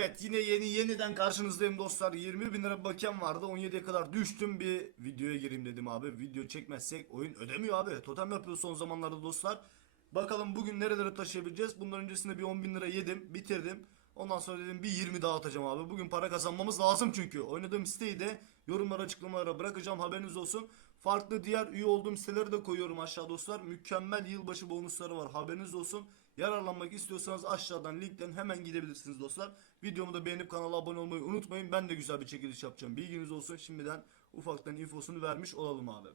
Evet yine yeni yeniden karşınızdayım dostlar. 20 bin lira bakiyem vardı. 17'ye kadar düştüm bir videoya gireyim dedim abi. Video çekmezsek oyun ödemiyor abi. Totem yapıyor son zamanlarda dostlar. Bakalım bugün nerelere taşıyabileceğiz. Bundan öncesinde bir 10 bin lira yedim bitirdim. Ondan sonra dedim bir 20 daha atacağım abi. Bugün para kazanmamız lazım çünkü. Oynadığım siteyi de yorumlara açıklamalara bırakacağım haberiniz olsun. Farklı diğer üye olduğum siteleri de koyuyorum aşağı dostlar. Mükemmel yılbaşı bonusları var. Haberiniz olsun. Yararlanmak istiyorsanız aşağıdan linkten hemen gidebilirsiniz dostlar. Videomu da beğenip kanala abone olmayı unutmayın. Ben de güzel bir çekiliş yapacağım. Bilginiz olsun. Şimdiden ufaktan infosunu vermiş olalım abi.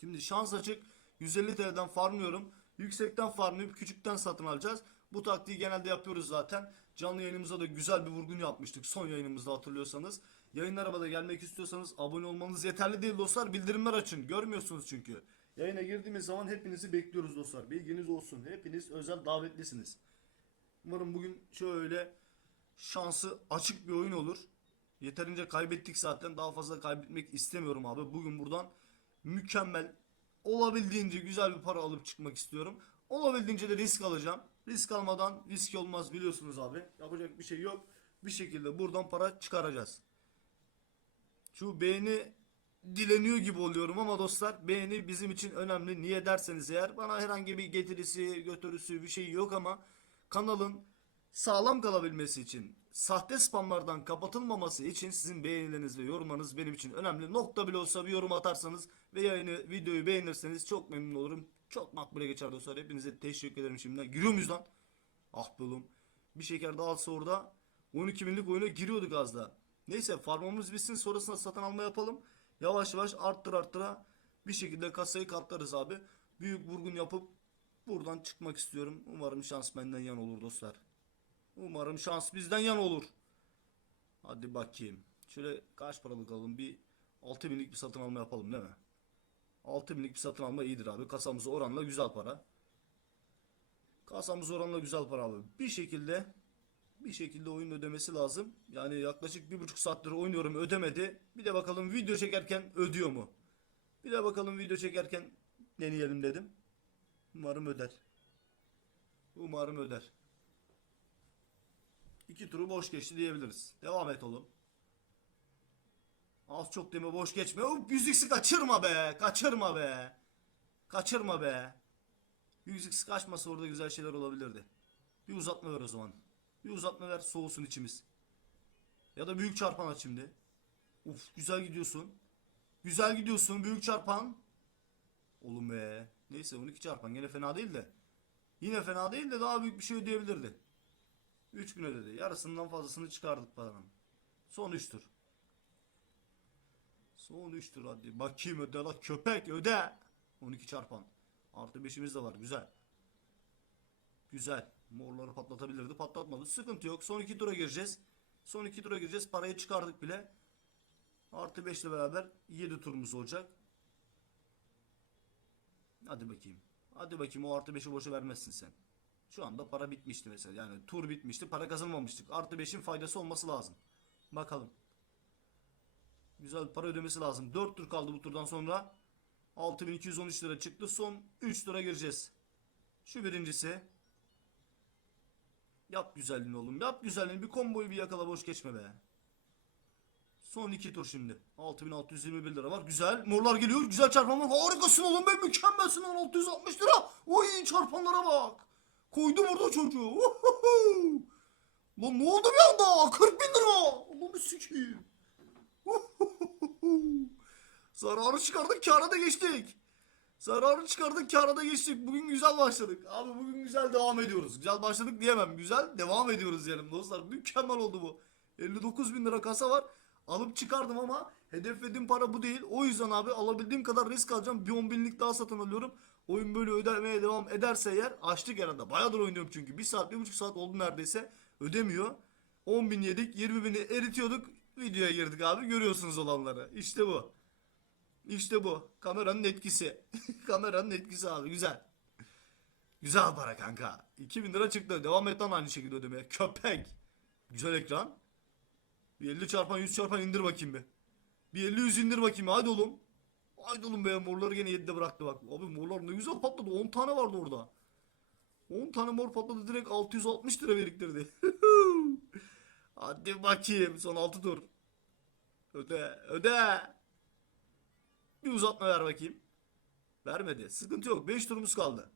Şimdi şans açık. 150 TL'den farmlıyorum. Yüksekten farmlayıp küçükten satın alacağız. Bu taktiği genelde yapıyoruz zaten. Canlı yayınımıza da güzel bir vurgun yapmıştık son yayınımızda hatırlıyorsanız. Yayın arabada gelmek istiyorsanız abone olmanız yeterli değil dostlar. Bildirimler açın. Görmüyorsunuz çünkü. Yayına girdiğimiz zaman hepinizi bekliyoruz dostlar. Bilginiz olsun. Hepiniz özel davetlisiniz. Umarım bugün şöyle şansı açık bir oyun olur. Yeterince kaybettik zaten. Daha fazla kaybetmek istemiyorum abi. Bugün buradan mükemmel olabildiğince güzel bir para alıp çıkmak istiyorum. Olabildiğince de risk alacağım. Risk almadan risk olmaz biliyorsunuz abi. Yapacak bir şey yok. Bir şekilde buradan para çıkaracağız. Şu beğeni dileniyor gibi oluyorum ama dostlar beğeni bizim için önemli. Niye derseniz eğer bana herhangi bir getirisi götürüsü bir şey yok ama kanalın sağlam kalabilmesi için sahte spamlardan kapatılmaması için sizin beğenileriniz ve yorumlarınız benim için önemli. Nokta bile olsa bir yorum atarsanız ve yayını videoyu beğenirseniz çok memnun olurum. Çok makbule geçer dostlar. Hepinize teşekkür ederim şimdiden. Giriyor muyuz lan? Ah be Bir şeker daha alsa orada 12 binlik oyuna giriyorduk az daha. Neyse farmamız bitsin sonrasında satın alma yapalım. Yavaş yavaş arttır arttıra bir şekilde kasayı katlarız abi. Büyük vurgun yapıp buradan çıkmak istiyorum. Umarım şans benden yan olur dostlar. Umarım şans bizden yan olur. Hadi bakayım. Şöyle kaç paralık alalım? Bir 6 binlik bir satın alma yapalım değil mi? 6 binlik bir satın alma iyidir abi. Kasamız oranla güzel para. Kasamız oranla güzel para abi. Bir şekilde bir şekilde oyun ödemesi lazım. Yani yaklaşık bir buçuk saattir oynuyorum ödemedi. Bir de bakalım video çekerken ödüyor mu? Bir de bakalım video çekerken deneyelim dedim. Umarım öder. Umarım öder. İki turu boş geçti diyebiliriz. Devam et oğlum. Az çok deme boş geçme. Hop yüzüksü kaçırma be. Kaçırma be. Kaçırma be. Yüzüksü kaçmasa orada güzel şeyler olabilirdi. Bir uzatma ver o zaman. Bir uzatma ver soğusun içimiz. Ya da büyük çarpan aç şimdi. Uf güzel gidiyorsun. Güzel gidiyorsun büyük çarpan. Oğlum be. Neyse 12 çarpan yine fena değil de. Yine fena değil de daha büyük bir şey ödeyebilirdi. 3 gün ödedi. Yarısından fazlasını çıkardık paranın. Son 3 tur. Son 3 tur hadi. Bakayım öde la köpek öde. 12 çarpan. Artı 5'imiz de var. Güzel. Güzel. Morları patlatabilirdi. Patlatmadı. Sıkıntı yok. Son iki tura gireceğiz. Son iki tura gireceğiz. Parayı çıkardık bile. Artı 5 ile beraber 7 turumuz olacak. Hadi bakayım. Hadi bakayım o artı 5'i boşa vermezsin sen. Şu anda para bitmişti mesela. Yani tur bitmişti. Para kazanmamıştık. Artı 5'in faydası olması lazım. Bakalım. Güzel para ödemesi lazım. 4 tur kaldı bu turdan sonra. 6213 lira çıktı. Son 3 lira gireceğiz. Şu birincisi. Yap güzelliğini oğlum. Yap güzelliğini. Bir komboyu bir yakala boş geçme be. Son iki tur şimdi. 6621 lira var. Güzel. Morlar geliyor. Güzel çarpanlar. Harikasın oğlum be. Mükemmelsin 660 lira. Oy çarpanlara bak. Koydum orada çocuğu. Lan ne oldu bir anda? 40 bin lira. bir sikeyim. Zararı çıkardık. Kâra da geçtik. Zararı çıkardık kâra da geçtik. Bugün güzel başladık. Abi bugün güzel devam ediyoruz. Güzel başladık diyemem. Güzel devam ediyoruz yani dostlar. Mükemmel oldu bu. 59 bin lira kasa var. Alıp çıkardım ama hedeflediğim para bu değil. O yüzden abi alabildiğim kadar risk alacağım. Bir 10 binlik daha satın alıyorum. Oyun böyle ödemeye devam ederse eğer açtık herhalde. Bayağıdır oynuyorum çünkü. 1 saat 1,5 saat oldu neredeyse. Ödemiyor. 10 bin yedik 20 bini eritiyorduk. Videoya girdik abi görüyorsunuz olanları. İşte bu. İşte bu. Kameranın etkisi. Kameranın etkisi abi. Güzel. Güzel para kanka. 2000 lira çıktı. Devam et lan aynı şekilde ödemeye. Köpek. Güzel ekran. Bir 50 çarpan 100 çarpan indir bakayım bir. Bir 50 100 indir bakayım. Hadi oğlum. Haydi oğlum be morları gene 7'de bıraktı bak. Abi morlar ne güzel patladı. 10 tane vardı orada. 10 tane mor patladı direkt 660 lira biriktirdi. Hadi bakayım son 6 tur. Öde öde. Bir uzatma ver bakayım. Vermedi. Sıkıntı yok. 5 turumuz kaldı.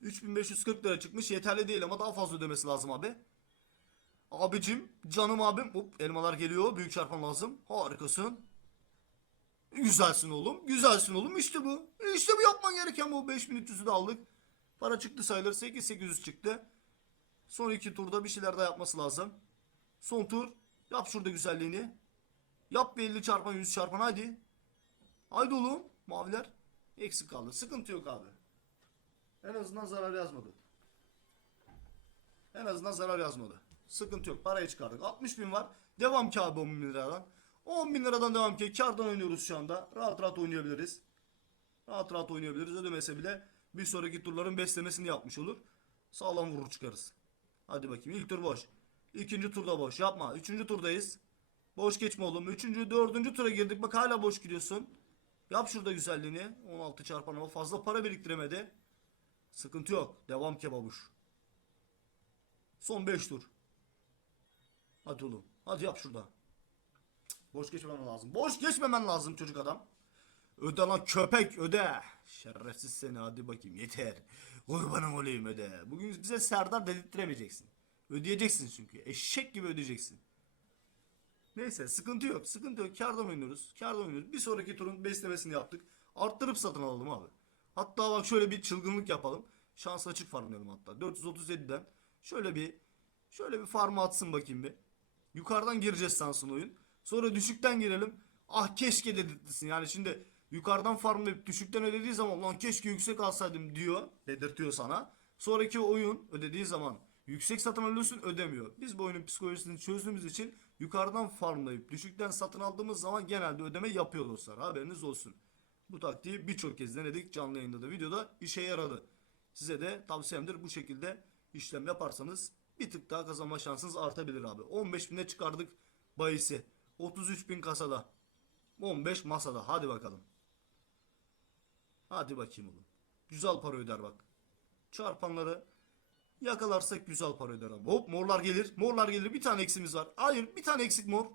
3540 lira çıkmış. Yeterli değil ama daha fazla ödemesi lazım abi. Abicim, canım abim. Hop, elmalar geliyor. Büyük çarpan lazım. Harikasın. Güzelsin oğlum. Güzelsin oğlum. İşte bu. İşte bu yapman gereken bu. 5300'ü de aldık. Para çıktı sayılır. 8800 çıktı. Son iki turda bir şeyler daha yapması lazım. Son tur. Yap şurada güzelliğini. Yap bir 50 çarpan 100 çarpan hadi. Haydi oğlum maviler. Eksik kaldı. Sıkıntı yok abi. En azından zarar yazmadı. En azından zarar yazmadı. Sıkıntı yok. Parayı çıkardık. 60 bin var. Devam ki abi 10 bin liradan. 10 bin liradan devam ki. Kardan oynuyoruz şu anda. Rahat rahat oynayabiliriz. Rahat rahat oynayabiliriz. Ödemese bile bir sonraki turların beslemesini yapmış olur. Sağlam vurur çıkarız. Hadi bakayım. İlk tur boş. İkinci turda boş. Yapma. Üçüncü turdayız. Boş geçme oğlum. Üçüncü, dördüncü tura girdik. Bak hala boş gidiyorsun. Yap şurada güzelliğini. 16 çarpan ama fazla para biriktiremedi. Sıkıntı yok. Devam kebabuş. Son 5 tur. Hadi oğlum. Hadi yap şurada. boş geçmemen lazım. Boş geçmemen lazım çocuk adam. Öde lan köpek öde. Şerefsiz seni hadi bakayım yeter. Kurbanım olayım öde. Bugün bize Serdar dedirttiremeyeceksin. Ödeyeceksin çünkü. Eşek gibi ödeyeceksin. Neyse sıkıntı yok. Sıkıntı yok. Kardan oynuyoruz. Kardan oynuyoruz. Bir sonraki turun beslemesini yaptık. Arttırıp satın alalım abi. Hatta bak şöyle bir çılgınlık yapalım. Şans açık farmlayalım hatta. 437'den şöyle bir şöyle bir farm atsın bakayım bir. Yukarıdan gireceğiz sansın oyun. Sonra düşükten girelim. Ah keşke dedirtsin. Yani şimdi yukarıdan farmlayıp düşükten ödediği zaman lan keşke yüksek alsaydım diyor. Dedirtiyor sana. Sonraki oyun ödediği zaman Yüksek satın alıyorsun ödemiyor. Biz bu oyunun psikolojisini çözdüğümüz için yukarıdan farmlayıp düşükten satın aldığımız zaman genelde ödeme yapıyor dostlar. Haberiniz olsun. Bu taktiği birçok kez denedik canlı yayında da videoda işe yaradı. Size de tavsiyemdir bu şekilde işlem yaparsanız bir tık daha kazanma şansınız artabilir abi. 15 bine çıkardık bayisi. 33 bin kasada. 15 masada. Hadi bakalım. Hadi bakayım oğlum. Güzel para öder bak. Çarpanları Yakalarsak güzel para öder abi. Hop morlar gelir. Morlar gelir. Bir tane eksimiz var. Hayır bir tane eksik mor.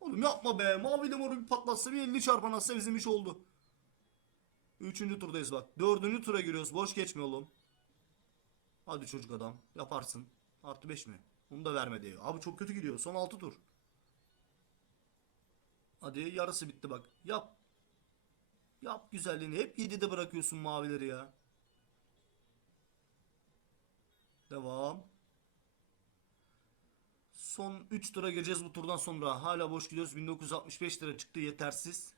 Oğlum yapma be. Mavi de moru bir patlatsa bir 50 çarpan atsa bizim iş oldu. Üçüncü turdayız bak. Dördüncü tura giriyoruz. Boş geçme oğlum. Hadi çocuk adam. Yaparsın. Artı 5 mi? Onu da verme diyor. Abi çok kötü gidiyor. Son 6 tur. Hadi yarısı bitti bak. Yap. Yap güzelliğini. Hep 7'de bırakıyorsun mavileri ya. Devam. Son 3 lira geleceğiz bu turdan sonra. Hala boş gidiyoruz. 1965 lira çıktı yetersiz.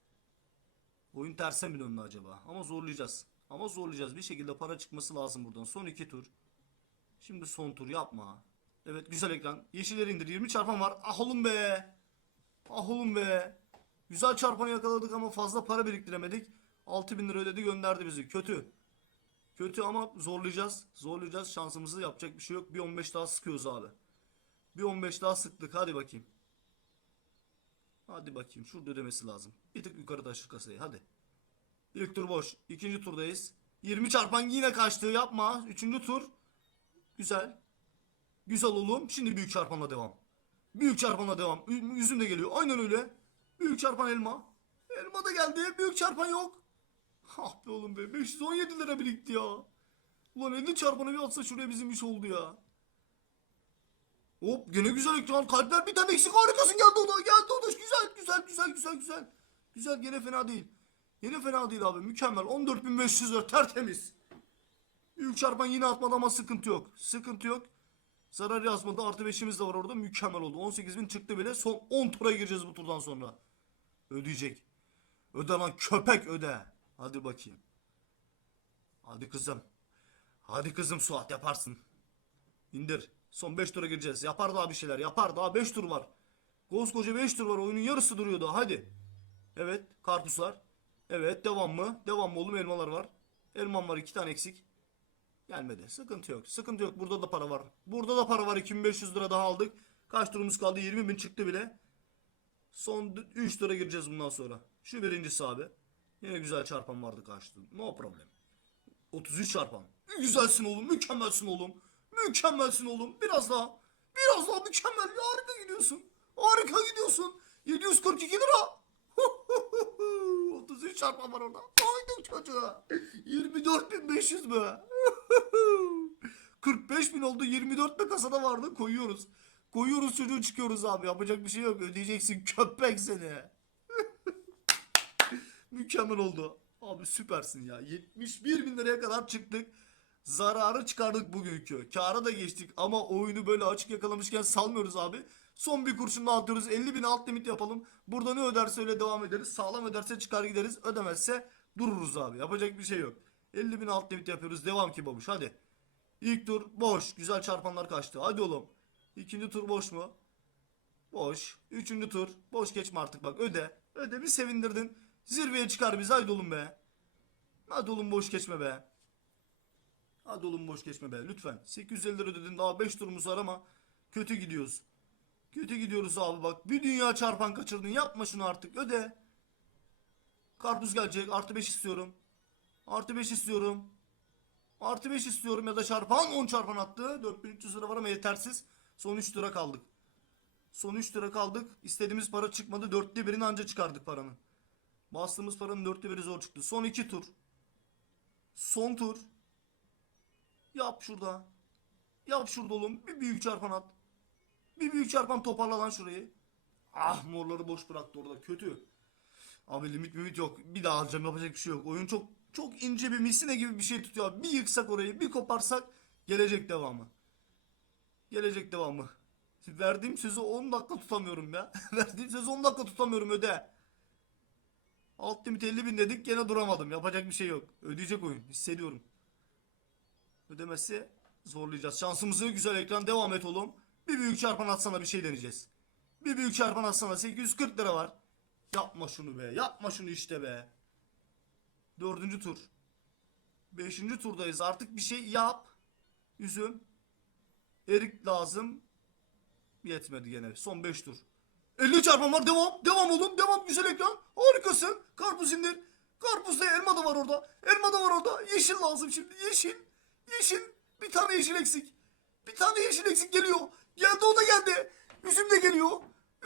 Oyun terse mi döndü acaba? Ama zorlayacağız. Ama zorlayacağız. Bir şekilde para çıkması lazım buradan. Son 2 tur. Şimdi son tur yapma. Evet güzel ekran. Yeşilleri indir. 20 çarpan var. Ah oğlum be. Ah oğlum be. Güzel çarpan yakaladık ama fazla para biriktiremedik. 6000 lira ödedi gönderdi bizi. Kötü. Kötü ama zorlayacağız. Zorlayacağız. Şansımızı yapacak bir şey yok. Bir 15 daha sıkıyoruz abi. Bir 15 daha sıktık. Hadi bakayım. Hadi bakayım. Şurada ödemesi lazım. Bir tık yukarı taşır kasayı. Hadi. İlk tur boş. İkinci turdayız. 20 çarpan yine kaçtı. Yapma. Üçüncü tur. Güzel. Güzel oğlum. Şimdi büyük çarpanla devam. Büyük çarpanla devam. Üzüm de geliyor. Aynen öyle. Büyük çarpan elma. Elma da geldi. Büyük çarpan yok. Ah be oğlum be 517 lira birikti ya. Ulan 50 çarpana bir atsa şuraya bizim iş oldu ya. Hop gene güzel ekran kalpler bir tane eksik harikasın geldi o da geldi o da güzel güzel güzel güzel güzel. Güzel gene fena değil. Yine fena değil abi mükemmel 14.500 lira tertemiz. Yük çarpan yine atmadı ama sıkıntı yok. Sıkıntı yok. Zarar yazmadı artı 5'imiz de var orada mükemmel oldu. 18.000 çıktı bile son 10 tura gireceğiz bu turdan sonra. Ödeyecek. Öde lan köpek öde. Hadi bakayım. Hadi kızım. Hadi kızım Suat yaparsın. İndir. Son 5 tura gireceğiz. Yapar daha bir şeyler. Yapar daha 5 tur var. Koskoca 5 tur var. Oyunun yarısı duruyor daha. Hadi. Evet. Karpuzlar. Evet. Devam mı? Devam mı oğlum? Elmalar var. Elmam var. 2 tane eksik. Gelmedi. Sıkıntı yok. Sıkıntı yok. Burada da para var. Burada da para var. 2500 lira daha aldık. Kaç turumuz kaldı? 20 bin çıktı bile. Son 3 tura gireceğiz bundan sonra. Şu birincisi abi. Yine güzel çarpan vardı kaçtı. No problem. 33 çarpan. Güzelsin oğlum, mükemmelsin oğlum. Mükemmelsin oğlum. Biraz daha. Biraz daha mükemmel. Harika gidiyorsun. Harika gidiyorsun. 742 lira. 33 çarpan var orada. Haydi çocuğa. 24.500 mi? 45.000 oldu. 24 de kasada vardı. Koyuyoruz. Koyuyoruz çocuğu çıkıyoruz abi. Yapacak bir şey yok. Ödeyeceksin köpek seni. Mükemmel oldu. Abi süpersin ya. 71 bin liraya kadar çıktık. Zararı çıkardık bugünkü. Kâra da geçtik ama oyunu böyle açık yakalamışken salmıyoruz abi. Son bir kurşunla atıyoruz. 50 bin alt limit yapalım. Burada ne öderse öyle devam ederiz. Sağlam öderse çıkar gideriz. Ödemezse dururuz abi. Yapacak bir şey yok. 50 bin alt limit yapıyoruz. Devam ki babuş hadi. İlk tur boş. Güzel çarpanlar kaçtı. Hadi oğlum. İkinci tur boş mu? Boş. Üçüncü tur. Boş geçme artık bak. Öde. Öde bir sevindirdin. Zirveye çıkar biz haydi oğlum be. Hadi oğlum boş geçme be. Hadi oğlum boş geçme be lütfen. 850 lira ödedin daha 5 turumuz var ama kötü gidiyoruz. Kötü gidiyoruz abi bak. Bir dünya çarpan kaçırdın yapma şunu artık öde. Karpuz gelecek artı 5 istiyorum. Artı 5 istiyorum. Artı 5 istiyorum ya da çarpan 10 çarpan attı. 4300 lira var ama yetersiz. Son 3 lira kaldık. Son 3 lira kaldık. İstediğimiz para çıkmadı. Dörtte birini anca çıkardık paranın. Bastığımız paranın dörtte biri zor çıktı. Son iki tur. Son tur. Yap şurada. Yap şurada oğlum. Bir büyük çarpan at. Bir büyük çarpan toparla lan şurayı. Ah morları boş bıraktı orada. Kötü. Abi limit limit yok. Bir daha alacağım yapacak bir şey yok. Oyun çok çok ince bir misine gibi bir şey tutuyor. Bir yıksak orayı bir koparsak gelecek devamı. Gelecek devamı. Verdiğim sözü 10 dakika tutamıyorum ya. Verdiğim sözü 10 dakika tutamıyorum öde. Alt limit 50 bin dedik gene duramadım. Yapacak bir şey yok. Ödeyecek oyun. Hissediyorum. Ödemezse zorlayacağız. Şansımızı güzel ekran devam et oğlum. Bir büyük çarpan atsana bir şey deneyeceğiz. Bir büyük çarpan atsana 840 lira var. Yapma şunu be. Yapma şunu işte be. Dördüncü tur. Beşinci turdayız. Artık bir şey yap. Üzüm. Erik lazım. Yetmedi gene. Son 5 tur. 50 çarpan var. Devam. Devam oğlum. Devam. Güzel ekran. Harikasın karpuz indir. Karpuzda elma da var orada. Elma da var orada. Yeşil lazım şimdi. Yeşil. Yeşil. Bir tane yeşil eksik. Bir tane yeşil eksik geliyor. Geldi o da geldi. Üzüm de geliyor.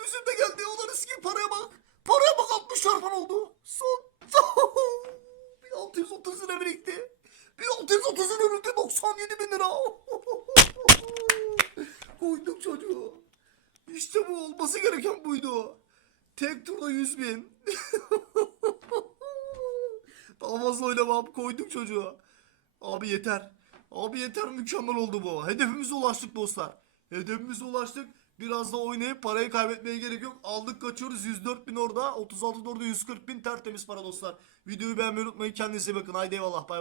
Üzüm de geldi. Ulan eski paraya bak. Paraya bak 60 çarpan oldu. Son. bir 630 lira birikti. Bir 630 lira birikti. 97 bin lira. Koyduk çocuğu. İşte bu olması gereken buydu. Tek turda 100 bin. Avaz oynamam koyduk çocuğa. Abi yeter. Abi yeter mükemmel oldu bu. Hedefimize ulaştık dostlar. Hedefimize ulaştık. Biraz da oynayıp parayı kaybetmeye gerek yok. Aldık kaçıyoruz. 104 bin orada. 36 orada 140 bin tertemiz para dostlar. Videoyu beğenmeyi unutmayın. Kendinize bakın. Haydi eyvallah. Bay bay.